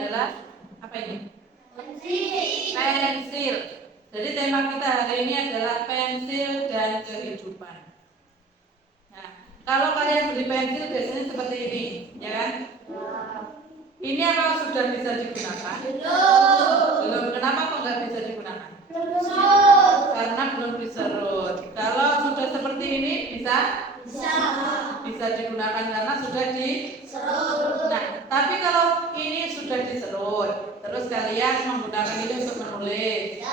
adalah apa ini? Pensil. Jadi tema kita hari ini adalah pensil dan kehidupan. Nah, kalau kalian beli pensil biasanya seperti ini, ya kan? Ini apa sudah bisa digunakan? Belum. Kenapa kok nggak bisa digunakan? Karena belum diserut. Kalau sudah seperti ini bisa digunakan karena sudah diserut. Nah, tapi kalau ini sudah diserut, terus kalian menggunakan ini untuk menulis,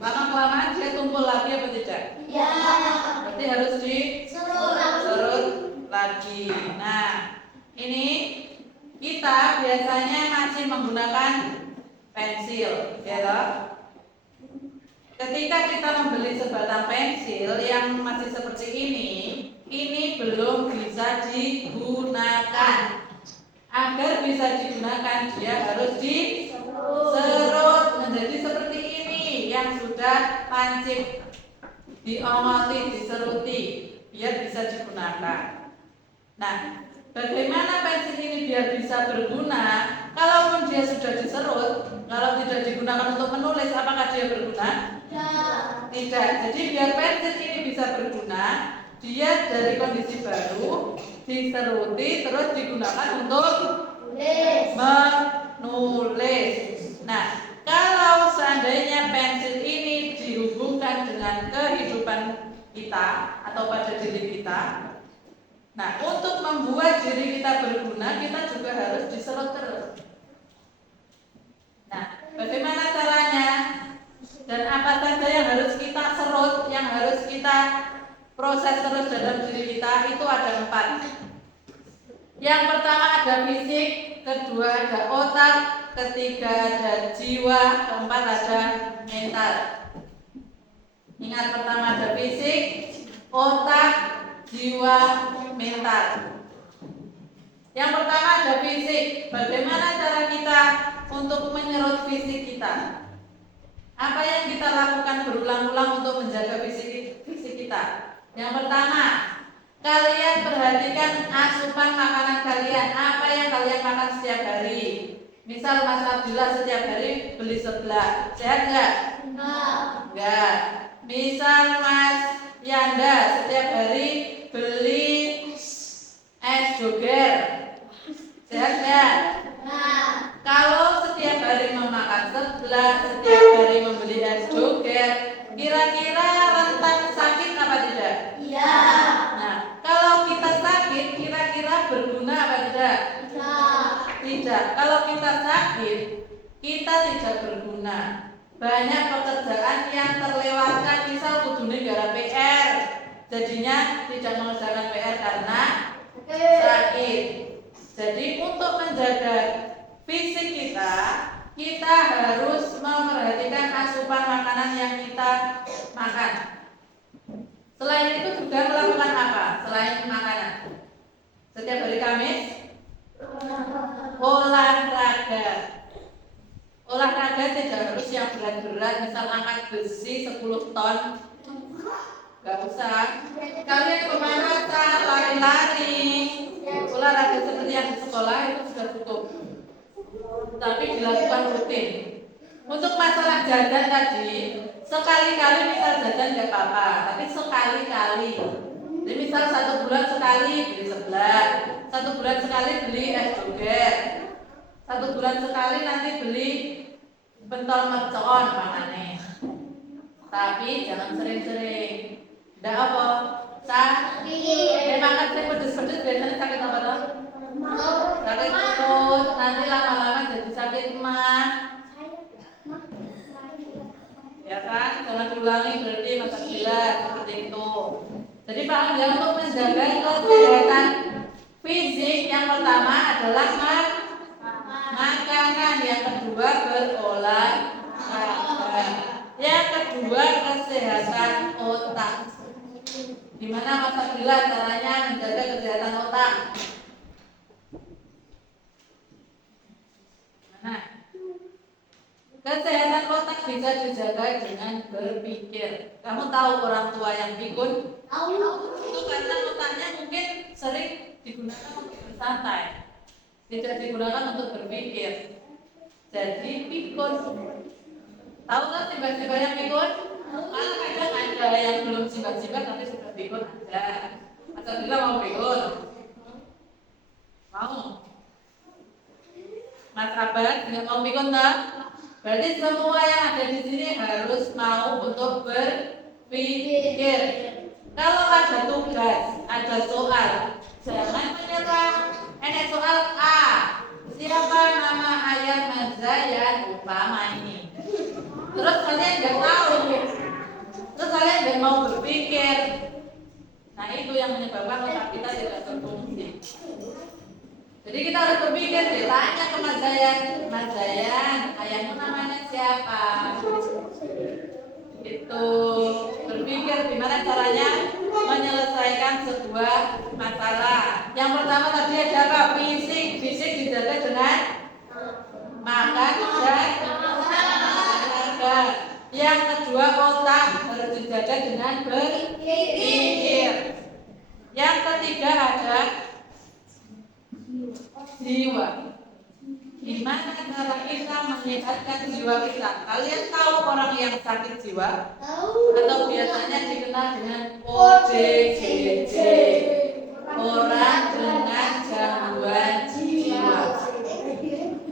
lama-kelamaan dia tumpul lagi apa tidak? Berarti harus diserut lagi. Nah, ini kita biasanya masih menggunakan pensil, ya toh? Ketika kita membeli sebatang pensil yang masih seperti ini belum bisa digunakan. Agar bisa digunakan, dia harus diserut menjadi seperti ini yang sudah lancip, diomoti, diseruti, biar bisa digunakan. Nah, bagaimana pensil ini biar bisa berguna? Kalaupun dia sudah diserut, kalau tidak digunakan untuk menulis, apakah dia berguna? Tidak. Jadi biar pensil ini bisa berguna, dia dari kondisi baru diseruti terus digunakan untuk menulis. Nah, kalau seandainya pensil ini dihubungkan dengan kehidupan kita atau pada diri kita, nah, untuk membuat diri kita berguna, kita juga harus diserut terus. Nah, bagaimana caranya? Dan apa saja yang harus kita serut, yang harus kita proses terus dalam diri kita? Itu ada 4. Yang pertama ada fisik, kedua ada otak, ketiga ada jiwa, keempat ada mental. Ingat, pertama ada fisik, otak, jiwa, mental. Yang pertama ada fisik. Bagaimana cara kita untuk menyerut fisik kita? Apa yang kita lakukan berulang-ulang untuk menjaga fisik kita? Yang pertama, kalian perhatikan asupan makanan kalian. Apa yang kalian makan setiap hari? Misal Mas Abdullah setiap hari beli seblak, sehat nggak? Enggak. Misal Mas Yanda setiap hari beli es doger, sehat nggak? Kalau setiap hari memakan seblak, setiap hari membeli es doger, kira-kira rentan sakit apa tidak? Iya. Nah, kalau kita sakit, kira-kira berguna apa tidak? Tidak. Kalau kita sakit, kita tidak berguna. Banyak pekerjaan yang terlewatkan, misal kudune gara PR, jadinya tidak mengerjakan PR karena sakit. Jadi untuk menjaga fisik kita harus memperhatikan asupan makanan yang kita makan. Selain itu juga melakukan apa? Selain makanan, setiap hari Kamis olahraga. Olahraga tidak harus yang berat-berat, misal angkat besi 10 ton. Gak usah. Kalian pemanasan, lari-lari, olahraga seperti yang di sekolah itu sudah cukup. Tapi dilakukan rutin. Untuk masalah jajan tadi, sekali-kali misal jajan gak apa-apa, tapi sekali-kali. Jadi misal 1 bulan sekali beli seblak, 1 bulan sekali beli es doger, 1 bulan sekali nanti beli pentol mercon panane. Tapi jangan sering-sering. Ndak apa? Sakit. Makan sing pedes-pedes biasanya sakit apa toh? Sakit perut, nanti lama-lama jadi sakit mah. Ya kan? Jangan diulangi berarti masa gila seperti itu. Jadi paham ya, untuk menjaga kesehatan fisik yang pertama adalah makanan, yang kedua berolahraga, yang kedua kesehatan otak. Gimana Mas Abdillah caranya menjaga kesehatan otak? Nah, kesehatan otak bisa dijaga dengan berpikir. Kamu tahu orang tua yang pikun? Tahu. Itu karena otaknya mungkin sering digunakan untuk bersantai, tidak digunakan untuk berpikir. jadi pikun. Tahu kan tiba-tiba yang pikun? Malah kadang ada yang belum sibat-sibat tapi sudah pikun ada. Atau bila mau pikun? Mau? Mas Abad nggak mau pikun tak? Berarti semua yang ada di sini harus mau untuk berpikir. Kalau ada tugas, ada soal, jangan menyerah. Ini soal A. Siapa nama ayah Mazayan umpama ini? Terus kalian nggak tahu, terus kalian nggak mau berpikir. Nah itu yang menyebabkan otak kita tidak berfungsi. Jadi kita harus berpikir, tanya ke Mas Zayan, Mas Zayan, ayahmu namanya siapa? Itu berpikir gimana caranya menyelesaikan sebuah masalah. Yang pertama tadi ada apa? Fisik dijaga dengan makan dan olahraga. Yang kedua otak harus dijaga dengan berpikir. Yang ketiga ada jiwa. Gimana cara kita menyehatkan jiwa kita? Kalian tahu orang yang sakit jiwa? Atau biasanya dikenal dengan ODGJ, orang dengan gangguan jiwa.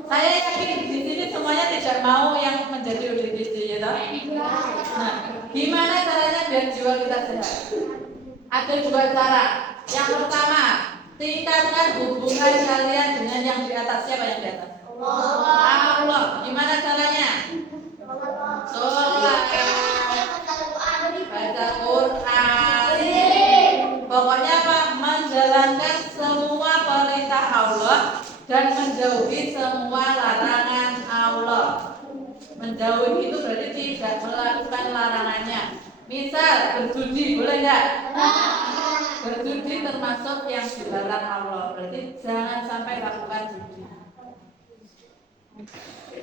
Saya yakin di sini semuanya tidak mau yang menjadi ODGJ ya toh? Nah, gimana caranya biar jiwa kita sehat? Ada dua cara. Yang pertama, tingkatkan hubungan kalian dengan yang di atas. Siapa yang di atas? Allah. Gimana caranya? Sholat, baca Quran. Pokoknya apa? Menjalankan semua perintah Allah dan menjauhi semua larangan Allah. Menjauhi itu berarti tidak melakukan larangannya. Misal berjudi, boleh nggak? Berjudi termasuk yang dilarang Allah. Berarti jangan sampai lakukan judi.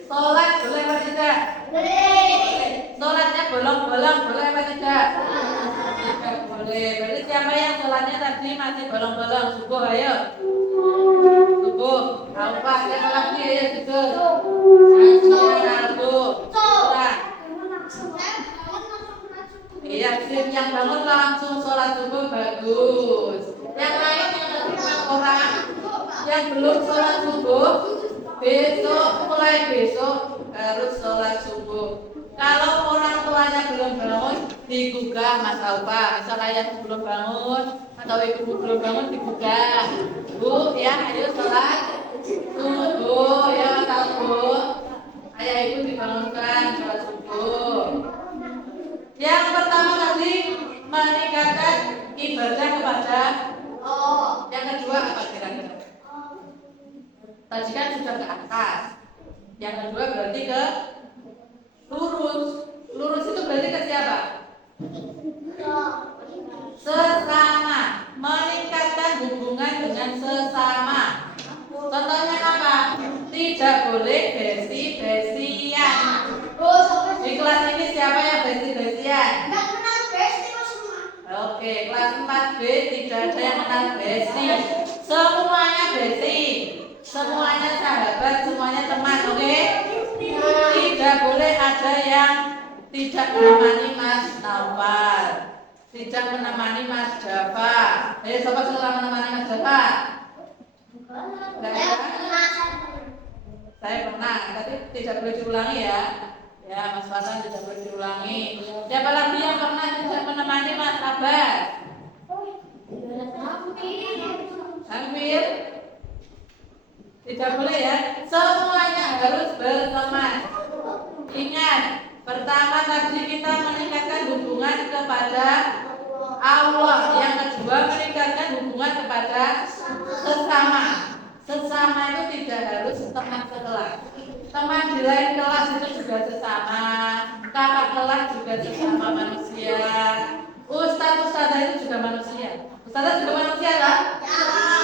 Sholat boleh apa tidak? Boleh. Sholatnya bolong-bolong boleh apa tidak? Tidak boleh. Berarti siapa yang sholatnya tadi masih bolong-bolong? Subuh ayo. Subuh. Tahu Pak? Siapa lagi ayo jujur. Sholat. Iya, yang bangun langsung sholat subuh bagus. Yang lain yang terima orang yang belum sholat subuh, mulai besok harus sholat subuh. Kalau orang tuanya belum bangun, digugah Mas Alfa. Misal ayah belum bangun atau ibu belum bangun, digugah. Bu, ya ayo sholat subuh, ya Mas Alfa. Ayah ibu dibangunkan sholat subuh. Yang pertama tadi meningkatkan ibadah kepada Allah. Yang kedua apa kira-kira? Tadi kan sudah ke atas. Yang kedua berarti ke lurus. Lurus itu berarti ke siapa? Sesama. Meningkatkan hubungan dengan sesama. Contohnya apa? Tidak boleh besi-besian. Di kelas ini siapa yang besi-besian? Oke, kelas 4B tidak ada yang kenal besi. Semuanya besi. Semuanya sahabat, semuanya teman, oke? Tidak boleh ada yang tidak menemani Mas Naufal, tidak menemani Mas Java. Siapa suka menemani Mas Java? Saya pernah, tapi tidak boleh diulangi ya. Ya, Mas Fatan tidak boleh diulangi. Siapa lagi yang pernah tidak menemani Mas Abad? Hampir. Tidak boleh ya. Semuanya harus berteman. Ingat, pertama tadi kita meningkatkan hubungan kepada Allah. Yang kedua meningkatkan hubungan kepada sesama. Sesama itu tidak harus teman sekelas. Teman di lain kelas itu juga sesama. Kakak kelas juga sesama manusia. Ustadz itu juga manusia. Ustadz juga manusia kan?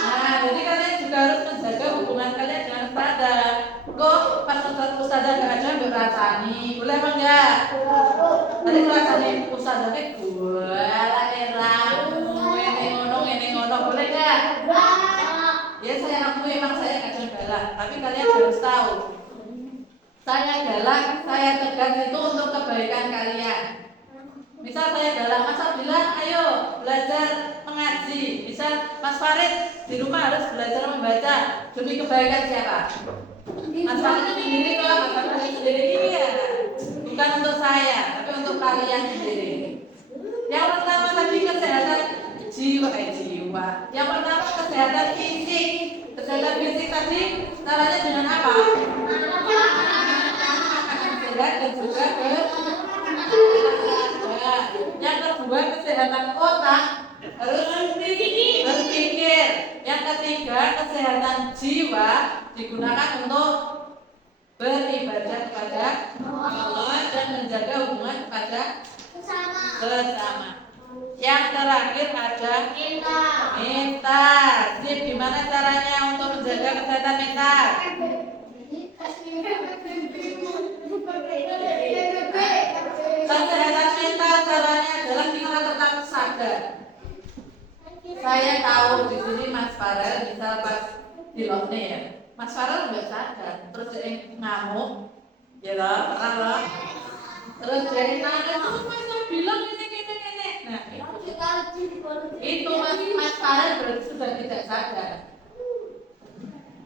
Nah, jadi kalian juga harus menjaga hubungan kalian dengan ustadz. Kok pas ustadz gak ada berasani, boleh apa enggak? Tadi rasanya ustadznya gue lah ini ngono, boleh enggak? Ya saya akui emang saya kadang galak, tapi kalian harus tahu Saya galak, saya tegas itu untuk kebaikan kalian. Misal saya galak, Mas bilang ayo belajar mengaji. Misal Mas Farid di rumah harus belajar membaca demi kebaikan siapa? Mas Farid sendiri kok, Mas Farid sendiri iya. Bukan untuk saya, tapi untuk kalian sendiri. Yang pertama tadi kesehatan jiwa. Yang pertama kesehatan fisik. Kesehatan fisik tadi caranya dengan apa? Sehat dan juga yang kedua kesehatan otak harus berpikir. Yang ketiga kesehatan jiwa digunakan untuk beribadah kepada Allah dan menjaga hubungan kepada sesama. Yang terakhir ada mental. Sip, gimana caranya untuk menjaga kesehatan mental? Kesehatan mental caranya adalah kita tetap sadar. Saya tahu di sini Mas Farel misal pas di lockdown ya, Mas Farel nggak sadar, terus dia ngamuk, ya lah, pernah lah. Terus dia nanya, Mas bilang ini. Nah, itu Mas Farel berarti sudah tidak sadar.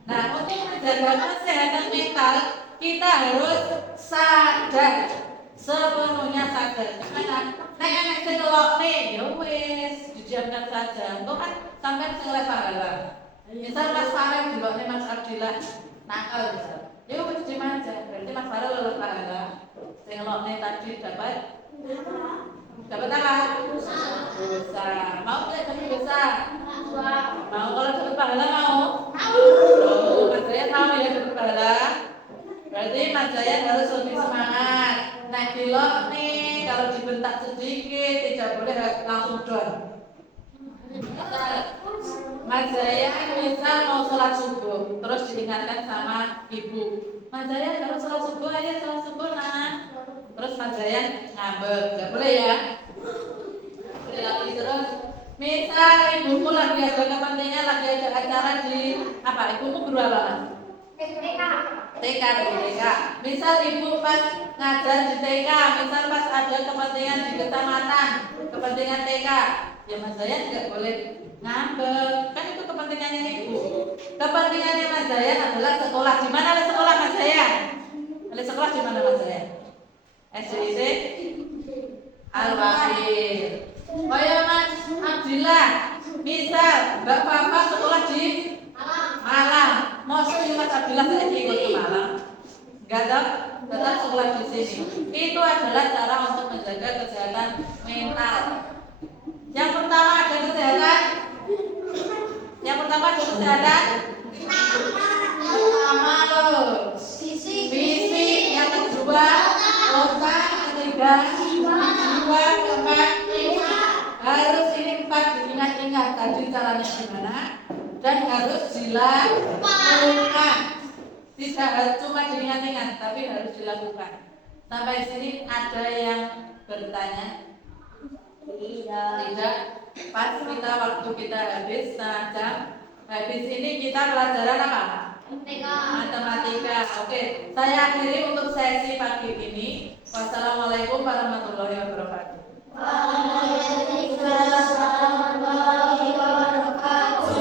Nah, untuk menjaga kesehatan mental kita harus sadar, sepenuhnya sadar. Nek sekelok nih, ya wes didiamkan saja. Untuk kan sampai selesai pahala. Misal Mas Farel juga nih Mas Abdillah nakal misal, ya wes diem aja. Berarti Mas Farel lulus pahala. Sekelok nih tadi dapat apa? Dosa. Mau nggak dapat dosa? Mau. Kalau dapat pahala mau? Mas Jaya tahu ya dapat pahala. Berarti Mas Jaya harus lebih semangat. Nah dilok nih kalau dibentak sedikit tidak boleh langsung down. Mas Jaya misal mau sholat subuh terus diingatkan sama ibu, Mas Jaya harus sholat subuh, ayo sholat subuh nah. Terus Mas Jaya ngambek, nggak boleh ya. Lagi terus. Misal ibumu lagi ada kepentingan, lagi ada acara di apa? Ibumu guru apa? TK. Misal ibu pas ngajar di TK, misal pas ada kepentingan di kecamatan, kepentingan TK, ya Mas Jaya nggak boleh ngambek, kan itu kepentingannya ibu. Kepentingannya Mas Jaya adalah sekolah. Di mana ada sekolah Mas Jaya? Ada sekolah di mana Mas Jaya? SDIC Al-Wahid. Oh ya Mas Abdillah, misal Bapak sekolah di Malang, mau Mas Abdillah saya ikut ke Malang, tetap sekolah di sini. Itu adalah cara untuk menjaga kesehatan mental. Yang pertama ada kesehatan. Pertama loh, fisik. Yang kedua otak. Ketiga jiwa. Keempat harus ini 4 diingat-ingat tadi caranya gimana dan harus dilakukan. Tidak harus cuma diingat-ingat tapi harus dilakukan. Sampai sini ada yang bertanya? Tidak. Pas kita waktu kita habis setengah jam. Habis ini kita pelajaran apa? Matematika. Oke, saya akhiri untuk sesi pagi ini. Wassalamualaikum warahmatullahi wabarakatuh. Waalaikumsalam warahmatullahi wabarakatuh.